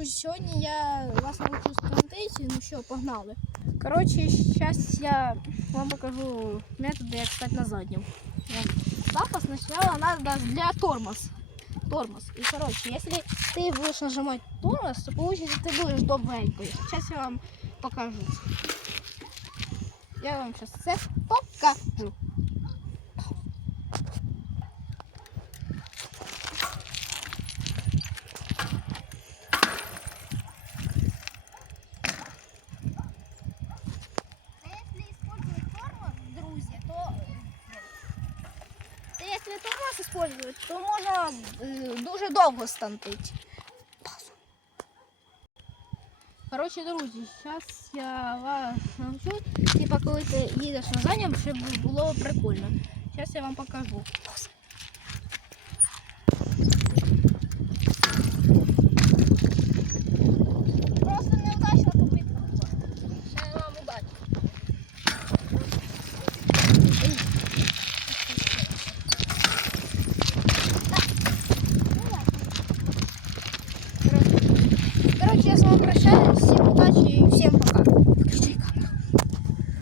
друзі, сьогодні я вас научу скандиці. Ну що, погнали. Коротше, зараз я вам покажу методи, як стати на заднем. Вот. Запас сначала надо для тормоз. Тормоз. И короче, если ты будешь нажимать тормоз, то получится ты будешь добренькой. Сейчас я вам покажу. Я вам сейчас все покажу. Та Якщо тормоз использовать, то можна е, дуже довго стантити. Коротше, друзі, зараз я вас навчу, типа коли ти їдеш на задньому, щоб було прикольно. Зараз я вам покажу. Удачи и всем